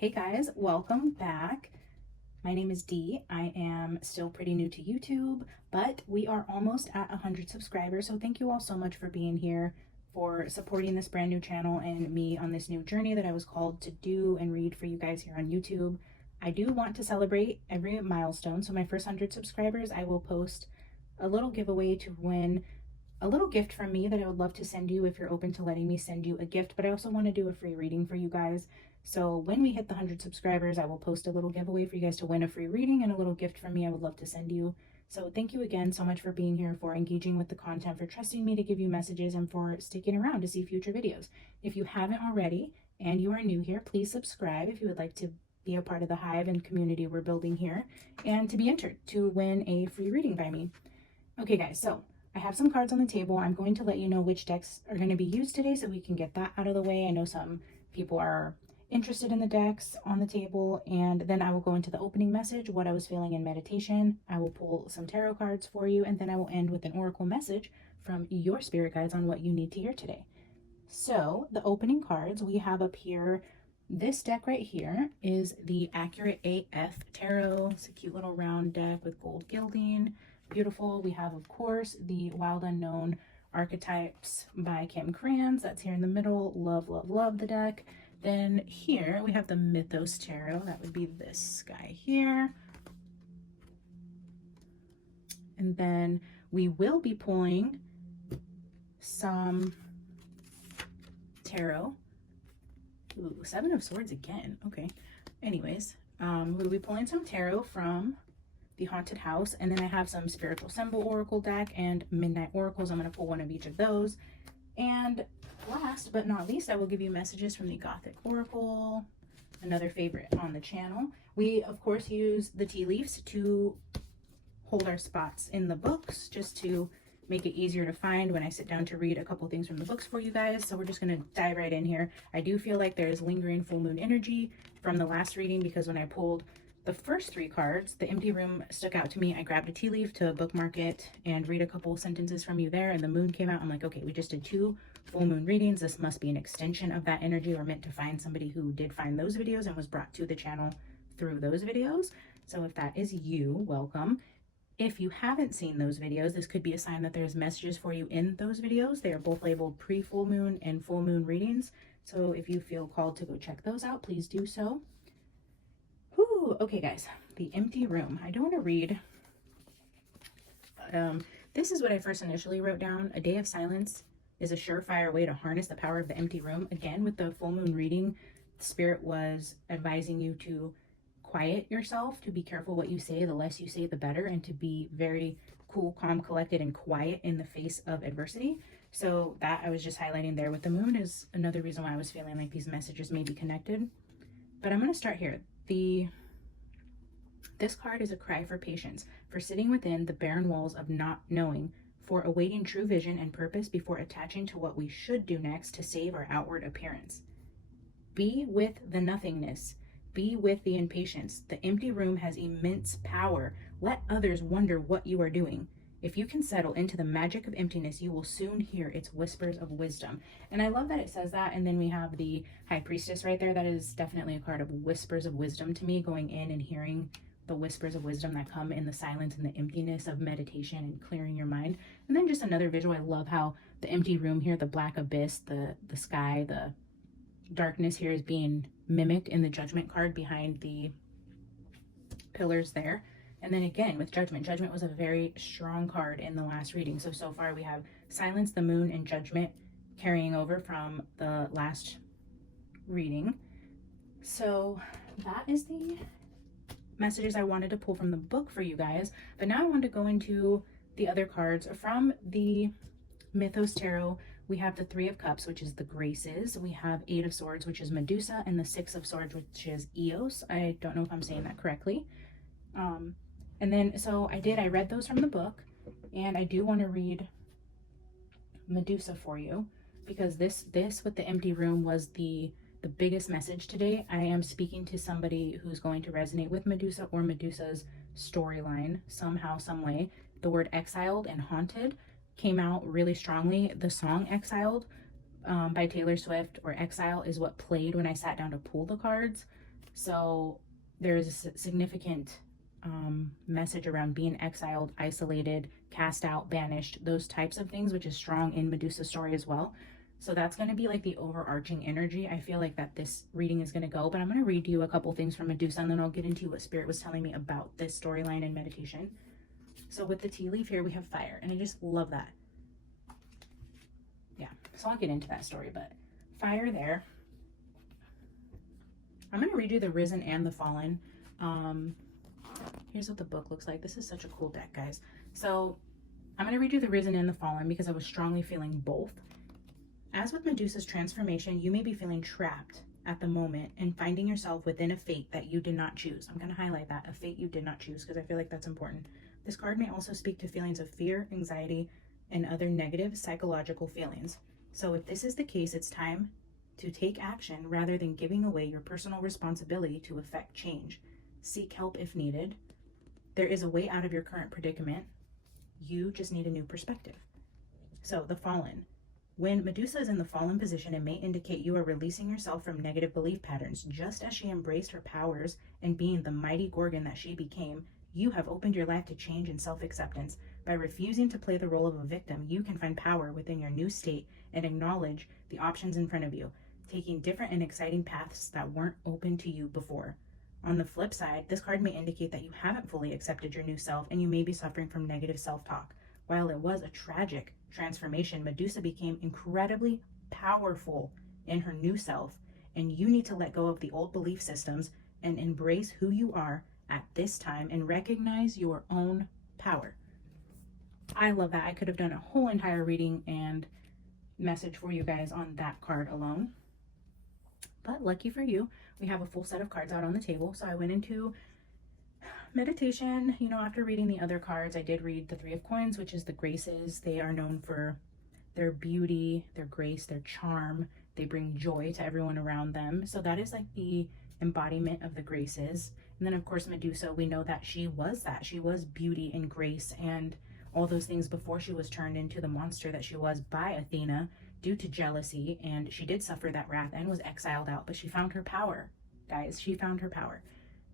Hey guys, welcome back. My name is Dee. I am still pretty new to YouTube, but we are almost at 100 subscribers. So thank you all so much for being here, for supporting this brand new channel and me on this new journey that I was called to do and read for you guys here on YouTube. I do want to celebrate every milestone. So my first 100 subscribers, I will post a little giveaway to win a little gift from me that I would love to send you if you're open to letting me send you a gift, but I also want to do a free reading for you guys. So when we hit the 100 subscribers, I will post a little giveaway for you guys to win a free reading and a little gift from me I would love to send you. So thank you again so much for being here, for engaging with the content, for trusting me to give you messages, and for sticking around to see future videos. If you haven't already and you are new here, please subscribe if you would like to be a part of the hive and community we're building here, and to be entered to win a free reading by me. Okay guys, so I have some cards on the table. I'm going to let you know which decks are going to be used today so we can get that out of the way. I know some people are interested in the decks on the table, and then I will go into the opening message, what I was feeling in meditation. I will pull some tarot cards for you, and then I will end with an oracle message from your spirit guides on what you need to hear today. So the opening cards we have up here, this deck right here is the Accurate AF Tarot. It's a cute little round deck with gold gilding. Beautiful. We have, of course, the Wild Unknown Archetypes by Kim Krans. That's here in the middle. Love, love, love the deck. Then here we have the Mythos Tarot. That would be this guy here. And then we will be pulling some tarot. Ooh, Seven of Swords again. Okay. Anyways, we'll be pulling some tarot from the Haunted House, and then I have some Spiritual Symbol Oracle deck and Midnight Oracles. I'm going to pull one of each of those. And last but not least, I will give you messages from the Gothic Oracle, another favorite on the channel. We, of course, use the tea leaves to hold our spots in the books, just to make it easier to find when I sit down to read a couple things from the books for you guys. So we're just going to dive right in here. I do feel like there's lingering full moon energy from the last reading, because when I pulled the first three cards, the empty room stuck out to me. I grabbed a tea leaf to bookmark it and read a couple sentences from you there, and the moon came out. I'm like, okay, we just did 2 full moon readings. This must be an extension of that energy. We're meant to find somebody who did find those videos and was brought to the channel through those videos. So if that is you, welcome. If you haven't seen those videos, this could be a sign that there's messages for you in those videos. They are both labeled pre-full moon and full moon readings. So if you feel called to go check those out, please do so. Whew, okay guys, the empty room. I do want to read. This is what I first initially wrote down. A day of silence is a surefire way to harness the power of the empty room. Again, with the full moon reading, Spirit was advising you to quiet yourself, to be careful what you say. The less you say, the better, and to be very cool, calm, collected, and quiet in the face of adversity. So that I was just highlighting there with the moon is another reason why I was feeling like these messages may be connected. But I'm going to start here. This card is a cry for patience, for sitting within the barren walls of not knowing, for awaiting true vision and purpose before attaching to what we should do next to save our outward appearance. Be with the nothingness. Be with the impatience. The empty room has immense power. Let others wonder what you are doing. If you can settle into the magic of emptiness, you will soon hear its whispers of wisdom. And I love that it says that. And then we have the High Priestess right there. That is definitely a card of whispers of wisdom to me, going in and hearing the whispers of wisdom that come in the silence and the emptiness of meditation and clearing your mind. And then just another visual. I love how the empty room here, the black abyss, the sky, the darkness here is being mimicked in the Judgment card behind the pillars there. And then again with Judgment. Judgment was a very strong card in the last reading. So far we have Silence, the Moon, and Judgment carrying over from the last reading. So that is the messages I wanted to pull from the book for you guys. But now I want to go into the other cards from the Mythos Tarot. We have the 3 of Cups, which is the Graces. We have 8 of Swords, which is Medusa, and the 6 of Swords, which is Eos. I don't know if I'm saying that correctly. And then, so I read those from the book, and I do want to read Medusa for you, because this with the empty room was the biggest message today. I am speaking to somebody who's going to resonate with Medusa or Medusa's storyline somehow, some way. The word exiled and haunted came out really strongly. The song Exiled by Taylor Swift, or Exile, is what played when I sat down to pull the cards. So there's a significant message around being exiled, isolated, cast out, banished, those types of things, which is strong in Medusa's story as well. So that's going to be like the overarching energy I feel like that this reading is going to go. But I'm going to read you a couple things from Medusa, and then I'll get into what Spirit was telling me about this storyline and meditation. So with the tea leaf here, we have fire, and I just love that. Yeah, so I'll get into that story, but fire there. I'm going to read you the Risen and the Fallen. Here's what the book looks like. This is such a cool deck, guys. So I'm going to read you the Risen and the Fallen because I was strongly feeling both. As with Medusa's transformation, you may be feeling trapped at the moment and finding yourself within a fate that you did not choose. I'm going to highlight that, a fate you did not choose, because I feel like that's important. This card may also speak to feelings of fear, anxiety, and other negative psychological feelings. So if this is the case, it's time to take action rather than giving away your personal responsibility to effect change. Seek help if needed. There is a way out of your current predicament. You just need a new perspective. So the Fallen. When Medusa is in the fallen position, it may indicate you are releasing yourself from negative belief patterns. Just as she embraced her powers and being the mighty Gorgon that she became, you have opened your life to change and self-acceptance. By refusing to play the role of a victim, you can find power within your new state and acknowledge the options in front of you, taking different and exciting paths that weren't open to you before. On the flip side, this card may indicate that you haven't fully accepted your new self and you may be suffering from negative self-talk. While it was a tragic transformation, Medusa became incredibly powerful in her new self, and you need to let go of the old belief systems and embrace who you are at this time and recognize your own power. I love that. I could have done a whole entire reading and message for you guys on that card alone. But lucky for you, we have a full set of cards out on the table. So I went into meditation. You know, after reading the other cards, I did read the Three of Coins, which is the Graces. They are known for their beauty, their grace, their charm. They bring joy to everyone around them. So that is like the embodiment of the Graces. And then of course Medusa, we know that she was that. She was beauty and grace and all those things before she was turned into the monster that she was by Athena due to jealousy. And she did suffer that wrath and was exiled out, but she found her power, guys. She found her power.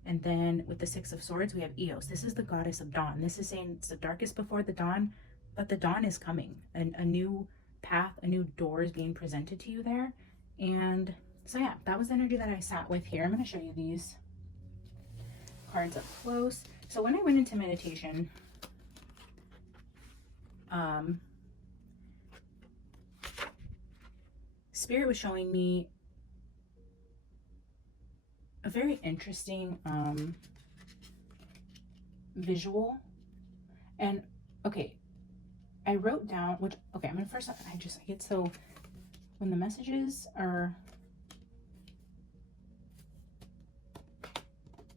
And then with the Six of Swords, we have Eos. This is the goddess of dawn. This is saying it's the darkest before the dawn, but the dawn is coming. A new path, a new door is being presented to you there. And so yeah, that was the energy that I sat with here. I'm going to show you these cards up close. So when I went into meditation, Spirit was showing me a very interesting visual. And okay, I wrote down, which, okay, I'm gonna first, I get so, when the messages are,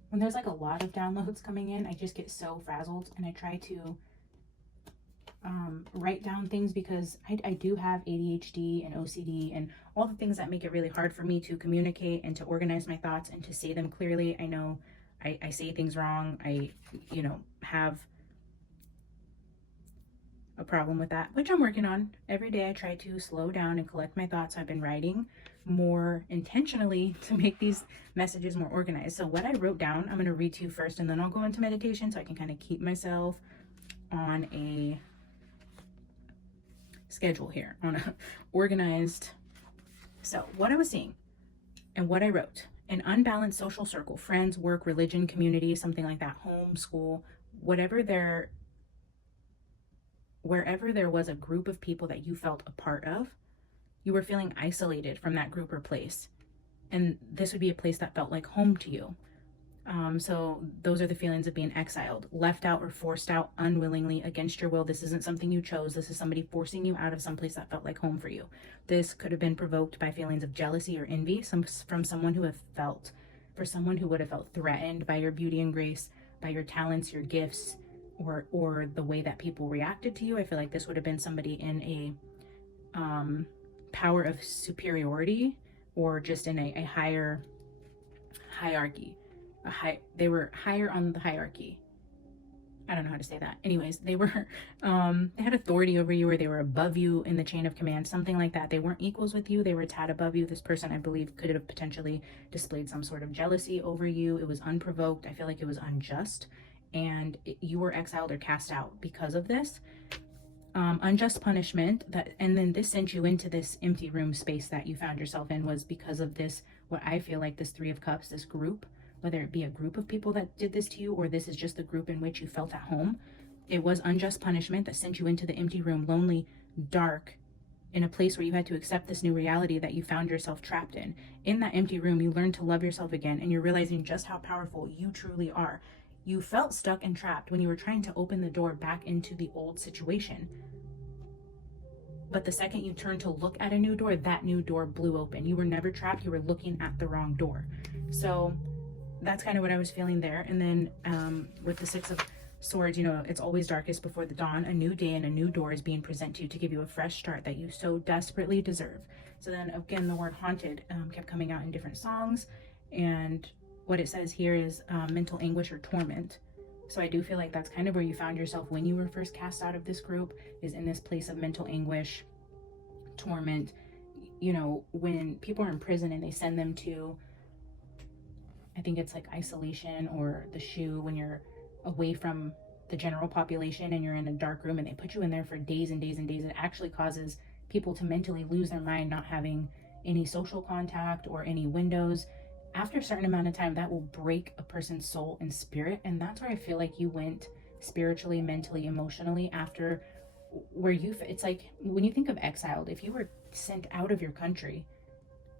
when there's like a lot of downloads coming in, I just get so frazzled, and I try to write down things because I do have ADHD and OCD and all the things that make it really hard for me to communicate and to organize my thoughts and to say them clearly. I know I say things wrong. I, you know, have a problem with that, which I'm working on. Every day I try to slow down and collect my thoughts. I've been writing more intentionally to make these messages more organized. So what I wrote down, I'm going to read to you first, and then I'll go into meditation so I can kind of keep myself on a schedule here, on a organized. So what I was seeing and what I wrote: an unbalanced social circle, friends, work, religion, community, something like that, home, school, wherever there was a group of people that you felt a part of, you were feeling isolated from that group or place. And this would be a place that felt like home to you. So those are the feelings of being exiled, left out or forced out unwillingly against your will. This isn't something you chose. This is somebody forcing you out of some place that felt like home for you. This could have been provoked by feelings of jealousy or envy from someone who would have felt threatened by your beauty and grace, by your talents, your gifts, or the way that people reacted to you. I feel like this would have been somebody in a power of superiority, or just in a higher hierarchy. They were higher on the hierarchy. I don't know how to say that. Anyways, they were, they had authority over you, or they were above you in the chain of command, something like that. They weren't equals with you. They were a tad above you. This person, I believe, could have potentially displayed some sort of jealousy over you. It was unprovoked. I feel like it was unjust. And you were exiled or cast out because of this. Unjust punishment that, and then this sent you into this empty room space that you found yourself in, was because of this, what I feel like this Three of Cups, this group, whether it be a group of people that did this to you, or this is just the group in which you felt at home. It was unjust punishment that sent you into the empty room, lonely, dark, in a place where you had to accept this new reality that you found yourself trapped in. In that empty room, you learned to love yourself again, and you're realizing just how powerful you truly are. You felt stuck and trapped when you were trying to open the door back into the old situation. But the second you turned to look at a new door, that new door blew open. You were never trapped. You were looking at the wrong door. So that's kind of what I was feeling there. And then with the Six of Swords, you know, it's always darkest before the dawn. A new day and a new door is being presented to you to give you a fresh start that you so desperately deserve. So then again, the word haunted kept coming out in different songs. And what it says here is mental anguish or torment. So I do feel like that's kind of where you found yourself when you were first cast out of this group, is in this place of mental anguish, torment. You know, when people are in prison and they send them to, I think it's like isolation or the shoe, when you're away from the general population and you're in a dark room and they put you in there for days and days and days, it actually causes people to mentally lose their mind, not having any social contact or any windows. After a certain amount of time, that will break a person's soul and spirit. And that's where I feel like you went spiritually, mentally, emotionally, after where you, it's like when you think of exiled, if you were sent out of your country,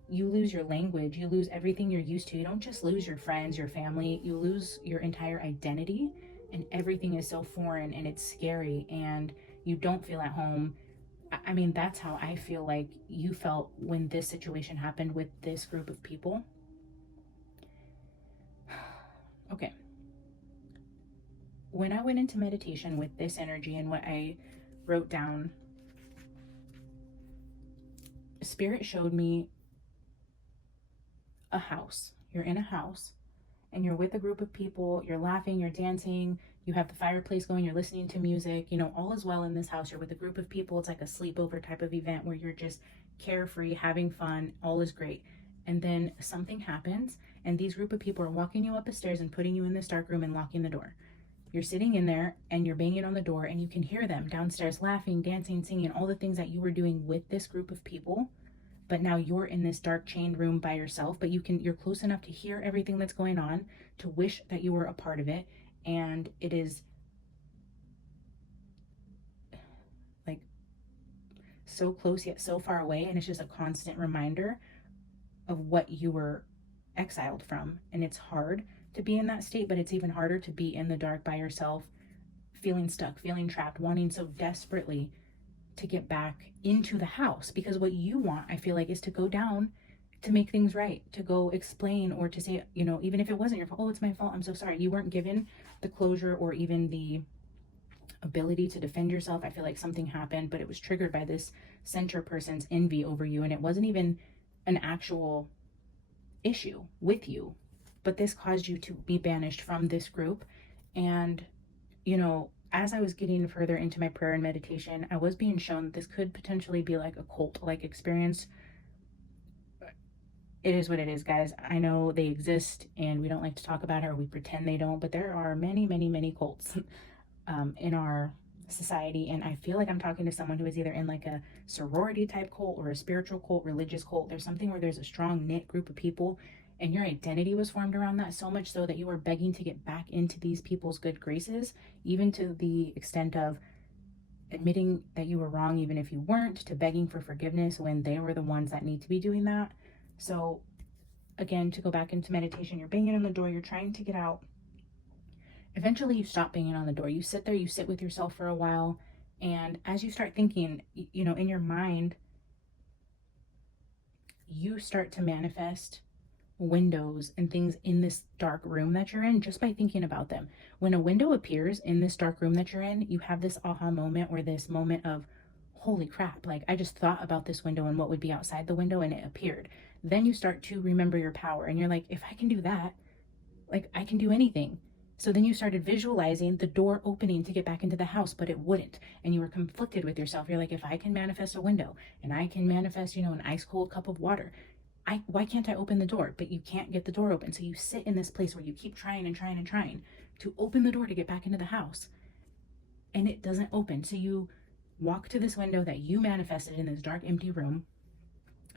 you lose your language, you lose everything you're used to. You don't just lose your friends, your family, you lose your entire identity, and everything is so foreign and it's scary and you don't feel at home. I mean, that's how I feel like you felt when this situation happened with this group of people. Okay. When I went into meditation with this energy and what I wrote down, Spirit showed me a house. You're in a house and you're with a group of people, you're laughing, you're dancing, you have the fireplace going, you're listening to music, you know, all is well in this house. You're with a group of people. It's like a sleepover type of event where you're just carefree, having fun, all is great. And then something happens and these group of people are walking you up the stairs and putting you in this dark room and locking the door. You're sitting in there and you're banging on the door and you can hear them downstairs laughing, dancing, singing, all the things that you were doing with this group of people. But now you're in this dark chained room by yourself, but you're close enough to hear everything that's going on, to wish that you were a part of it. And it is like so close yet so far away. And it's just a constant reminder of what you were exiled from. And it's hard to be in that state, but it's even harder to be in the dark by yourself, feeling stuck, feeling trapped, wanting so desperately to get back into the house, because what you want, I feel like, is to go down to make things right, to go explain, or to say, you know, even if it wasn't your fault, oh, it's my fault, I'm so sorry. You weren't given the closure or even the ability to defend yourself. I feel like something happened, but it was triggered by this center person's envy over you, and it wasn't even an actual issue with you, but this caused you to be banished from this group. And, you know, as I was getting further into my prayer and meditation, I was being shown that this could potentially be like a cult-like experience. It is what it is, guys. I know they exist and we don't like to talk about it, or we pretend they don't, but there are many, many, many cults in our society. And I feel like I'm talking to someone who is either in like a sorority type cult or a spiritual cult, religious cult. There's something where there's a strong knit group of people and your identity was formed around that, so much so that you were begging to get back into these people's good graces, even to the extent of admitting that you were wrong even if you weren't, to begging for forgiveness when they were the ones that need to be doing that. So again, to go back into meditation, you're banging on the door, you're trying to get out. Eventually you stop banging on the door. You sit there, you sit with yourself for a while, and as you start thinking, you know, in your mind, you start to manifest windows and things in this dark room that you're in just by thinking about them. When a window appears in this dark room that you're in, you have this aha moment, or this moment of, holy crap, like I just thought about this window and what would be outside the window and it appeared. Then you start to remember your power and you're like, if I can do that, like I can do anything. So then you started visualizing the door opening to get back into the house, but it wouldn't. And you were conflicted with yourself. You're like, if I can manifest a window and I can manifest, an ice cold cup of water, why can't I open the door? But you can't get the door open. So you sit in this place where you keep trying and trying and trying to open the door to get back into the house. And it doesn't open. So you walk to this window that you manifested in this dark, empty room.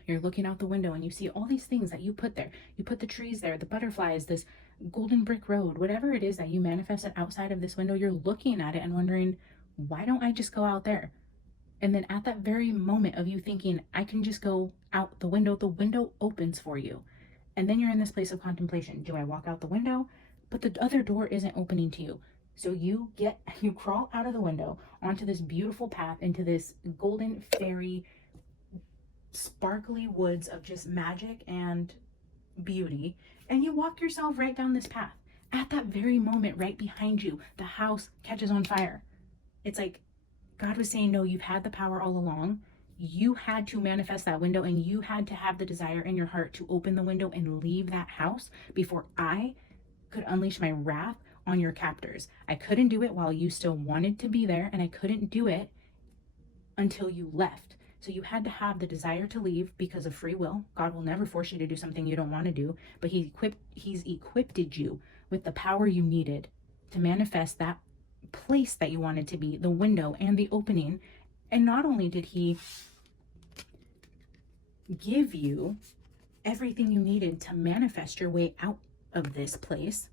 You're looking out the window and you see all these things that you put there. You put the trees there, the butterflies, this golden brick road, whatever it is that you manifested outside of this window. You're looking at it and wondering, why don't I just go out there? And then at that very moment of you thinking, I can just go out the window opens for you. And then you're in this place of contemplation. Do I walk out the window? But the other door isn't opening to you. So you crawl out of the window onto this beautiful path into this golden fairy sparkly woods of just magic and beauty, and you walk yourself right down this path. At that very moment, right behind you, the house catches on fire. It's like God was saying, no, you've had the power all along. You had to manifest that window, and you had to have the desire in your heart to open the window and leave that house before I could unleash my wrath on your captors. I couldn't do it while you still wanted to be there, and I couldn't do it until you left. So you had to have the desire to leave because of free will. God will never force you to do something you don't want to do, but he's equipped you with the power you needed to manifest that place that you wanted to be, the window and the opening. And not only did he give you everything you needed to manifest your way out of this place,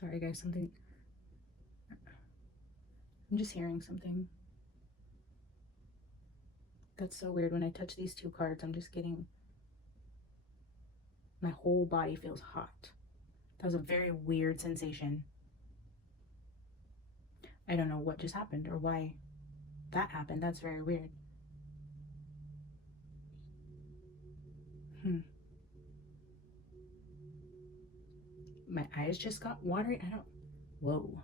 sorry guys, I'm just hearing something. That's so weird. When I touch these two cards, I'm just getting, my whole body feels hot. That was a very weird sensation. I don't know what just happened or why that happened. That's very weird. My eyes just got watery. Whoa.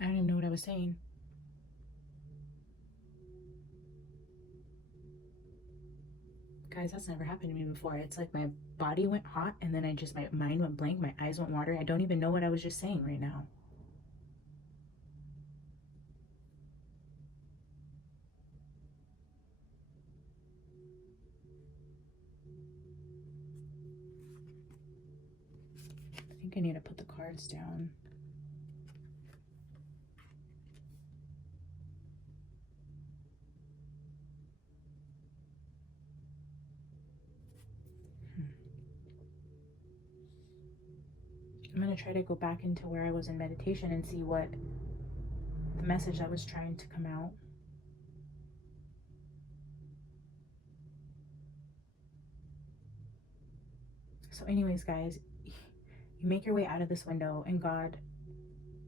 I don't even know what I was saying. Guys, that's never happened to me before. It's like my body went hot and then my mind went blank. My eyes went watery. I don't even know what I was just saying right now. I think I need to put the cards down. I'm going to try to go back into where I was in meditation and see what the message that was trying to come out. So anyways, guys, you make your way out of this window and God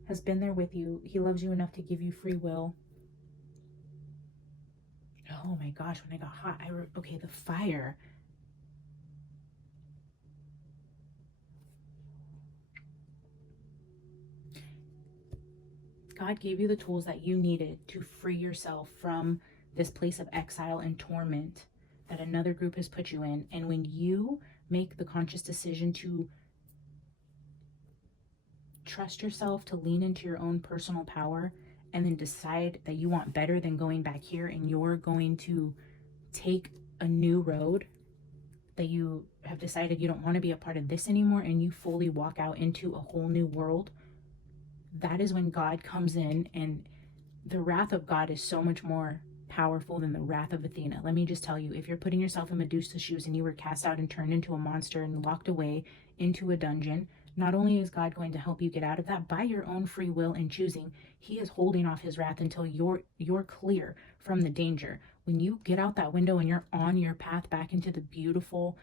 has been there with you. He loves you enough to give you free will. Oh my gosh, when I got hot, okay, the fire. God gave you the tools that you needed to free yourself from this place of exile and torment that another group has put you in. And when you make the conscious decision to trust yourself, to lean into your own personal power, and then decide that you want better than going back here and you're going to take a new road, that you have decided you don't want to be a part of this anymore and you fully walk out into a whole new world, that is when God comes in. And the wrath of God is so much more powerful than the wrath of Athena. Let me just tell you, if you're putting yourself in Medusa's shoes and you were cast out and turned into a monster and locked away into a dungeon, not only is God going to help you get out of that by your own free will and choosing, he is holding off his wrath until you're clear from the danger. When you get out that window and you're on your path back into the beautiful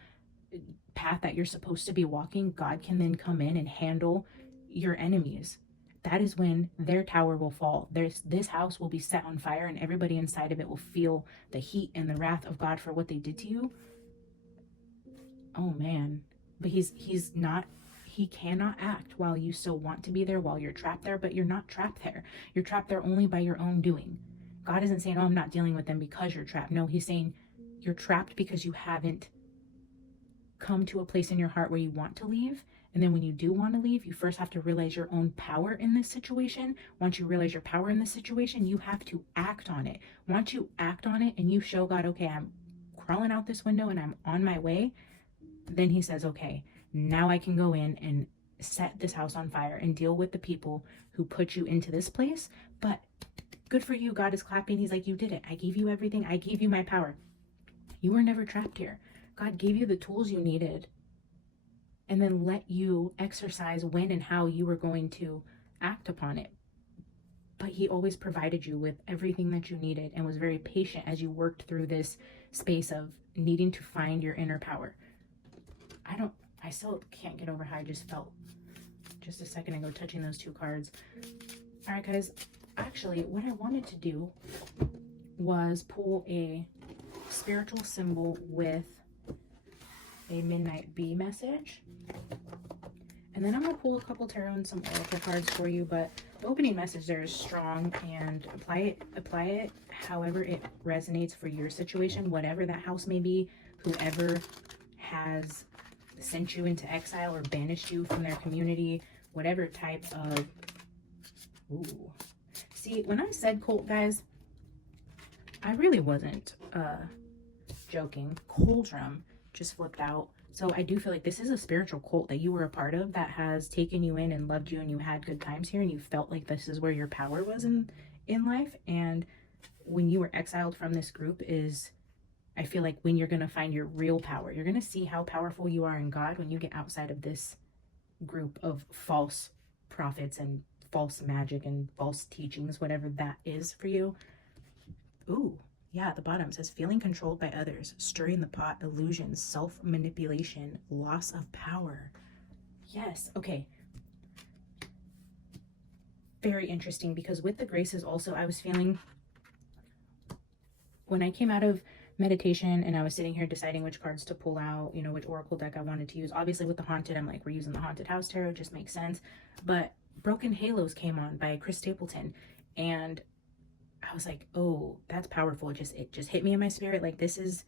path that you're supposed to be walking, God can then come in and handle your enemies. That is when their tower will fall. This house will be set on fire and everybody inside of it will feel the heat and the wrath of God for what they did to you. Oh man. But he's He cannot act while you still want to be there, while you're trapped there, but you're not trapped there. You're trapped there only by your own doing. God isn't saying, oh, I'm not dealing with them because you're trapped. No, he's saying you're trapped because you haven't come to a place in your heart where you want to leave. And then when you do want to leave, you first have to realize your own power in this situation. Once you realize your power in this situation, you have to act on it. Once you act on it and you show God, okay, I'm crawling out this window and I'm on my way, then he says, okay, now I can go in and set this house on fire and deal with the people who put you into this place. But good for you. God is clapping. He's like, you did it. I gave you everything. I gave you my power. You were never trapped here. God gave you the tools you needed and then let you exercise when and how you were going to act upon it. But he always provided you with everything that you needed and was very patient as you worked through this space of needing to find your inner power. I still can't get over how I just felt just a second ago touching those two cards. All right, guys, actually what I wanted to do was pull a spiritual symbol with a midnight bee message, and then I'm gonna pull a couple tarot and some oracle cards for you. But the opening message there is strong, and apply it however it resonates for your situation, whatever that house may be, whoever has sent you into exile or banished you from their community, whatever type of see, when I said cult, guys, I really wasn't joking. Cauldron just flipped out. So I do feel like this is a spiritual cult that you were a part of that has taken you in and loved you, and you had good times here and you felt like this is where your power was in life. And when you were exiled from this group is, I feel like, when you're going to find your real power. You're going to see how powerful you are in God when you get outside of this group of false prophets and false magic and false teachings, whatever that is for you. Ooh, yeah, at the bottom says feeling controlled by others, stirring the pot, illusions, self-manipulation, loss of power. Yes, okay. Very interesting, because with the graces also, I was feeling, when I came out of meditation and I was sitting here deciding which cards to pull out, you know, which oracle deck I wanted to use. Obviously with the haunted, I'm like, we're using the Haunted House Tarot, just makes sense. But Broken Halos came on by Chris Stapleton, and I was like, oh, that's powerful. It just hit me in my spirit. Like, this is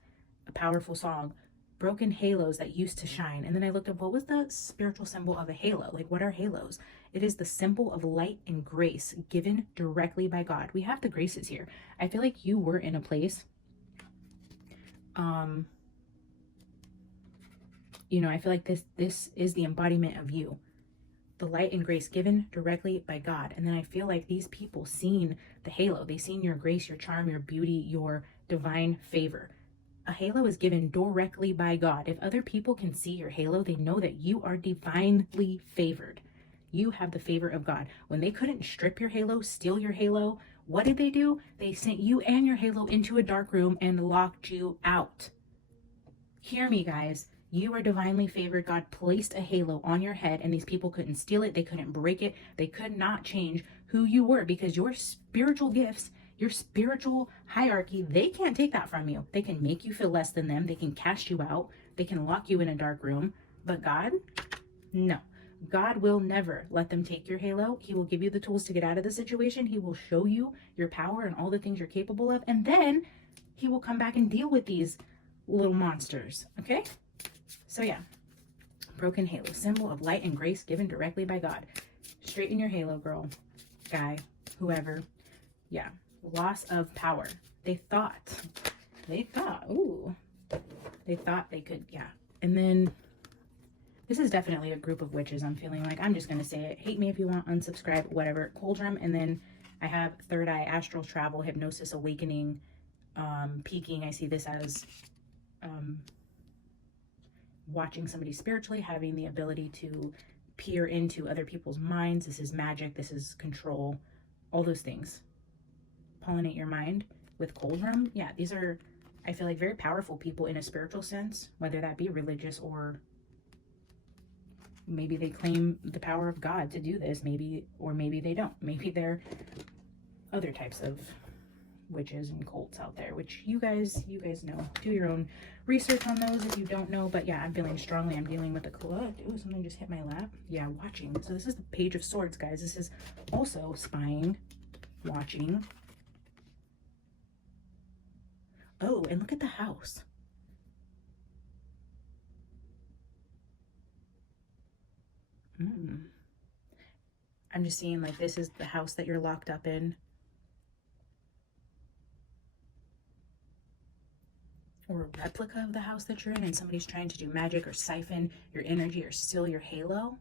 a powerful song. Broken halos that used to shine. And then I looked up, what was the spiritual symbol of a halo? Like, what are halos? It is the symbol of light and grace given directly by God. We have the graces here. I feel like you were in a place, you know, I feel like this is the embodiment of you. The light and grace given directly by God. And then I feel like these people seen the halo. They seen your grace, your charm, your beauty, your divine favor. A halo is given directly by God. If other people can see your halo, they know that you are divinely favored. You have the favor of God. When they couldn't strip your halo, steal your halo, what did they do? They sent you and your halo into a dark room and locked you out. Hear me, guys. You are divinely favored. God placed a halo on your head, and these people couldn't steal it. They couldn't break it. They could not change who you were, because your spiritual gifts, your spiritual hierarchy, they can't take that from you. They can make you feel less than them. They can cast you out. They can lock you in a dark room. But God, no. God will never let them take your halo. He will give you the tools to get out of the situation. He will show you your power and all the things you're capable of. And then he will come back and deal with these little monsters. Okay? So yeah, broken halo, symbol of light and grace given directly by God. Straighten your halo, girl, guy, whoever. Yeah, loss of power. They thought they thought they could, yeah. And then this is definitely a group of witches. I'm feeling like, I'm just going to say it. Hate me if you want, unsubscribe, whatever. Cauldron. And then I have third eye, astral travel, hypnosis, awakening, peaking. I see this as watching somebody spiritually, having the ability to peer into other people's minds. This is magic. This is control. All those things. Pollinate your mind with Cauldron. Yeah, these are, I feel like, very powerful people in a spiritual sense, whether that be religious or maybe they claim the power of God to do this, maybe, or maybe they don't. Maybe they're other types of witches and cults out there, which you guys know. Do your own research on those if you don't know. But yeah, I'm feeling strongly I'm dealing with a ooh, something just hit my lap. Yeah, watching. So this is the Page of Swords, guys. This is also spying, watching. Oh, and look at the house. I'm just seeing like this is the house that you're locked up in. Or a replica of the house that you're in, and somebody's trying to do magic or siphon your energy or steal your halo.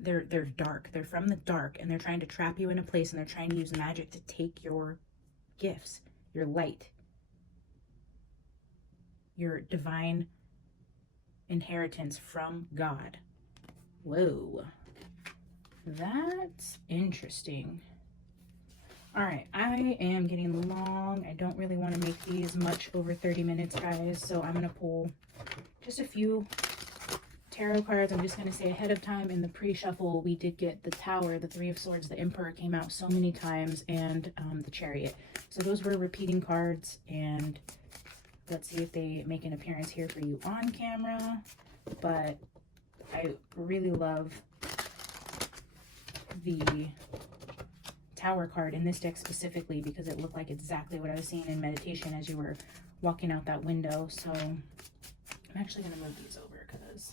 They're dark. They're from the dark, and they're trying to trap you in a place, and they're trying to use magic to take your gifts, your light, your divine inheritance from God. Whoa. That's interesting. All right, I am getting long. I don't really want to make these much over 30 minutes, guys. So I'm going to pull just a few tarot cards. I'm just going to say ahead of time in the pre-shuffle, we did get the Tower, the Three of Swords, the Emperor came out so many times, and the Chariot. So those were repeating cards, and let's see if they make an appearance here for you on camera. But I really love the Tower card in this deck specifically because it looked like exactly what I was seeing in meditation as you were walking out that window. So I'm actually going to move these over because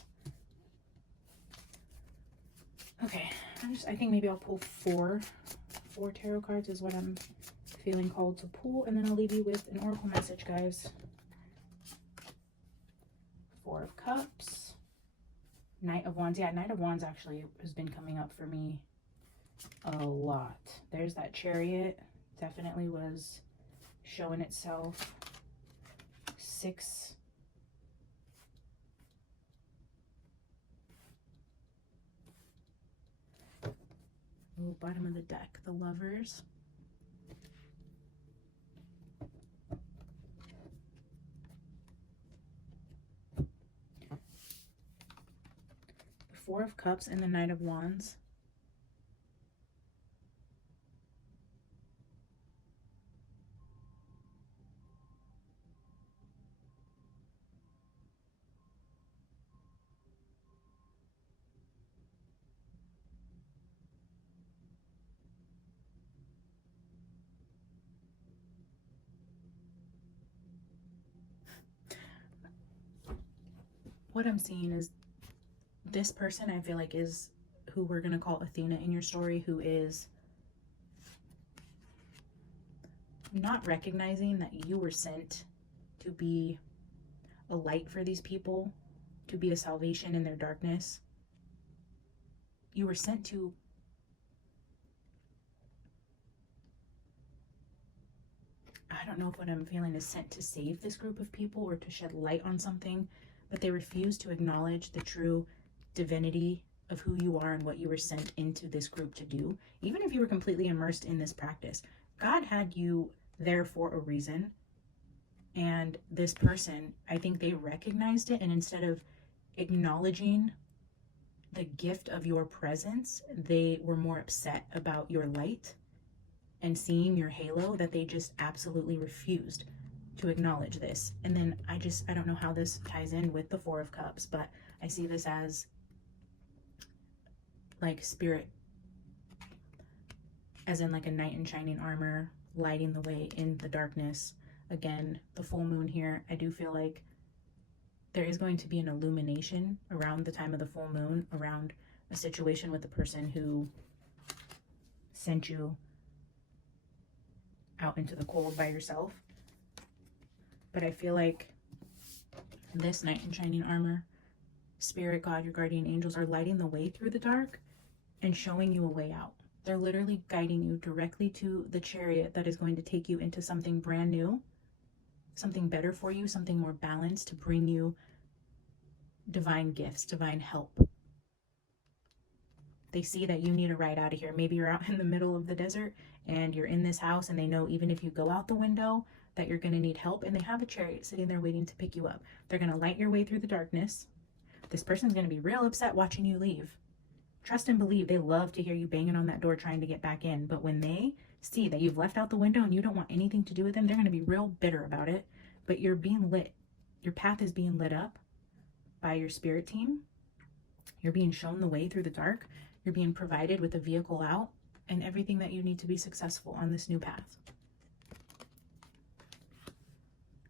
okay, I think maybe I'll pull four tarot cards is what I'm feeling called to pull, and then I'll leave you with an oracle message, guys. Four of Cups, Knight of Wands. Yeah, Knight of Wands actually has been coming up for me a lot. There's that Chariot, definitely was showing itself. Six. Oh, bottom of the deck, the Lovers. Four of Cups and the Knight of Wands. What I'm seeing is this person, I feel like, is who we're going to call Athena in your story, who is not recognizing that you were sent to be a light for these people, to be a salvation in their darkness. You were sent to I don't know if what I'm feeling is sent to save this group of people or to shed light on something, but they refuse to acknowledge the true divinity of who you are and what you were sent into this group to do. Even if you were completely immersed in this practice, God had you there for a reason. And this person, I think they recognized it, and instead of acknowledging the gift of your presence, they were more upset about your light and seeing your halo, that they just absolutely refused to acknowledge this. And then I don't know how this ties in with the Four of Cups, but I see this as like spirit, as in like a knight in shining armor, lighting the way in the darkness. Again, the full moon here, I do feel like there is going to be an illumination around the time of the full moon, around a situation with the person who sent you out into the cold by yourself. But I feel like this knight in shining armor, spirit, God, your guardian angels are lighting the way through the dark and showing you a way out. They're literally guiding you directly to the Chariot that is going to take you into something brand new, something better for you, something more balanced, to bring you divine gifts, divine help. They see that you need a ride out of here. Maybe you're out in the middle of the desert and you're in this house, and they know even if you go out the window that you're going to need help, and they have a Chariot sitting there waiting to pick you up. They're going to light your way through the darkness. This person's going to be real upset watching you leave. Trust and believe, they love to hear you banging on that door trying to get back in, but when they see that you've left out the window and you don't want anything to do with them, they're going to be real bitter about it. But you're being lit. Your path is being lit up by your spirit team. You're being shown the way through the dark. You're being provided with a vehicle out and everything that you need to be successful on this new path.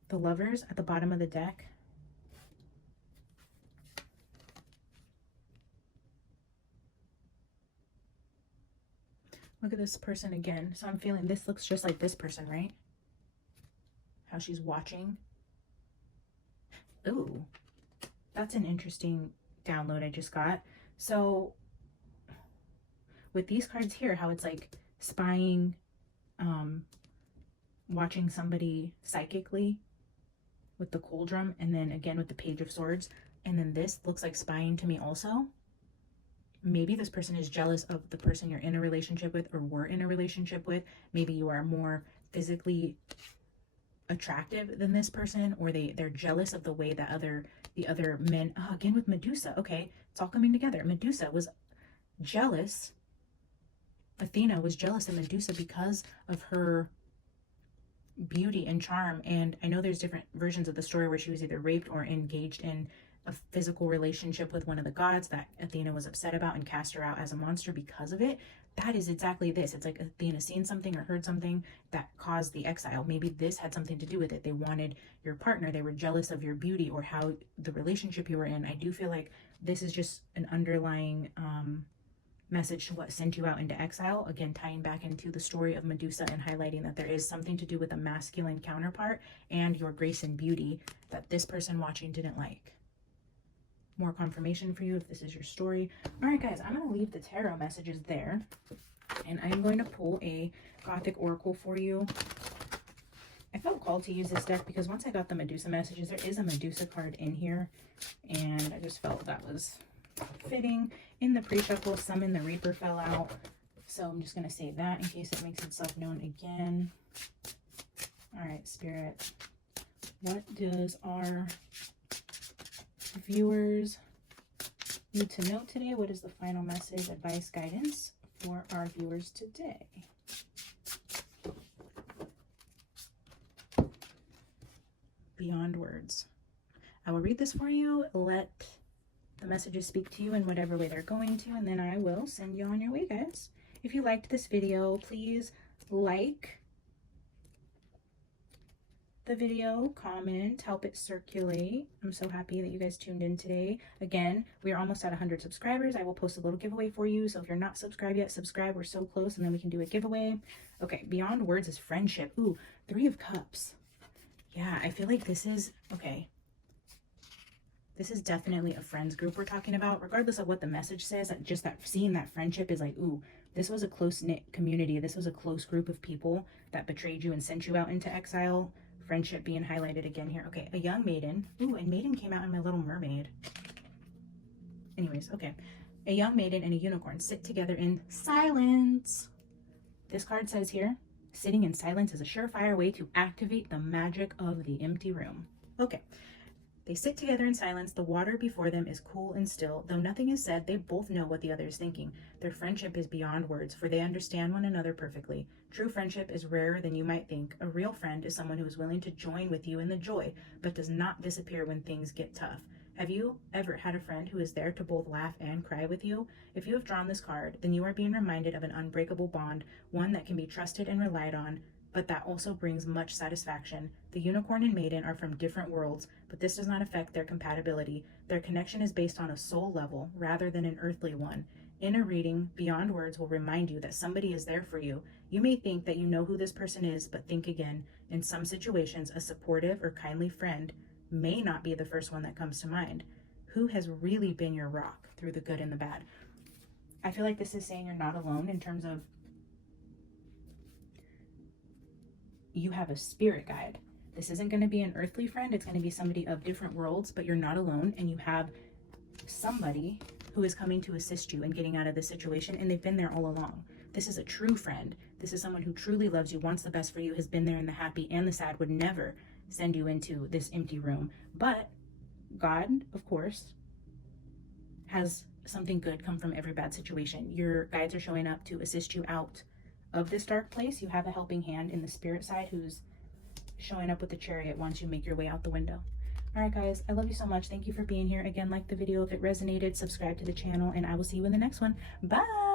The Lovers at the bottom of the deck. Look at this person again. So I'm feeling this looks just like this person, right? How she's watching. Ooh, that's an interesting download I just got. So with these cards here, how it's like spying, watching somebody psychically with the cauldron, and then again with the Page of Swords, and then this looks like spying to me also. Maybe this person is jealous of the person you're in a relationship with or were in a relationship with. Maybe you are more physically attractive than this person, or they're jealous of the way that the other men. Oh, again with Medusa. Okay, it's all coming together. Medusa was jealous. Athena was jealous of Medusa because of her beauty and charm. And I know there's different versions of the story where she was either raped or engaged in a physical relationship with one of the gods that Athena was upset about and cast her out as a monster because of it. That is exactly this. It's like Athena seen something or heard something that caused the exile. Maybe this had something to do with it. They wanted your partner. They were jealous of your beauty or how the relationship you were in. I do feel like this is just an underlying message to what sent you out into exile. Again, tying back into the story of Medusa and highlighting that there is something to do with a masculine counterpart and your grace and beauty that this person watching didn't like. More confirmation for you if this is your story. All right, guys, I'm going to leave the tarot messages there, and I'm going to pull a Gothic Oracle for you. I felt called to use this deck because once I got the Medusa messages, there is a Medusa card in here, and I just felt that was fitting. In the pre-shuffle, Summon the Reaper fell out, so I'm just going to say that in case it makes itself known again. All right, Spirit, what does our viewers need to know today? What is the final message, advice, guidance for our viewers today? Beyond words. I will read this for you. Let the messages speak to you in whatever way they're going to, and then I will send you on your way, guys. If you liked this video, please like the video, comment, help it circulate. I'm so happy that you guys tuned in today. Again, we are almost at 100 subscribers. I will post a little giveaway for you, so if you're not subscribed yet, subscribe. We're so close, and then we can do a giveaway. Okay, beyond words is friendship. Ooh, 3 of Cups. Yeah, I feel like this is okay. This is definitely a friends group we're talking about, regardless of what the message says. Just that seeing that friendship is like, ooh, this was a close-knit community. This was a close group of people that betrayed you and sent you out into exile. Friendship being highlighted again here. Okay, a young maiden. Ooh, and maiden came out in My Little Mermaid. Anyways, okay. A young maiden and a unicorn sit together in silence. This card says here, sitting in silence is a surefire way to activate the magic of the empty room. Okay. They sit together in silence. The water before them is cool and still. Though nothing is said, they both know what the other is thinking. Their friendship is beyond words, for they understand one another perfectly. True friendship is rarer than you might think. A real friend is someone who is willing to join with you in the joy, but does not disappear when things get tough. Have you ever had a friend who is there to both laugh and cry with you? If you have drawn this card, then you are being reminded of an unbreakable bond, one that can be trusted and relied on, but that also brings much satisfaction. The unicorn and maiden are from different worlds, but this does not affect their compatibility. Their connection is based on a soul level rather than an earthly one. In a reading, Beyond Words will remind you that somebody is there for you. You may think that you know who this person is, but think again. In some situations, a supportive or kindly friend may not be the first one that comes to mind. Who has really been your rock through the good and the bad? I feel like this is saying you're not alone in terms of you have a spirit guide. This isn't going to be an earthly friend. It's going to be somebody of different worlds, but you're not alone, and you have somebody who is coming to assist you in getting out of this situation, and they've been there all along. This is a true friend. This is someone who truly loves you, wants the best for you, has been there in the happy and the sad, would never send you into this empty room. But God, of course, has something good come from every bad situation. Your guides are showing up to assist you out of this dark place, you have a helping hand in the spirit side who's showing up with the chariot once you make your way out the window. All right, guys, I love you so much. Thank you for being here. Again, like the video if it resonated, subscribe to the channel, and I will see you in the next one. Bye.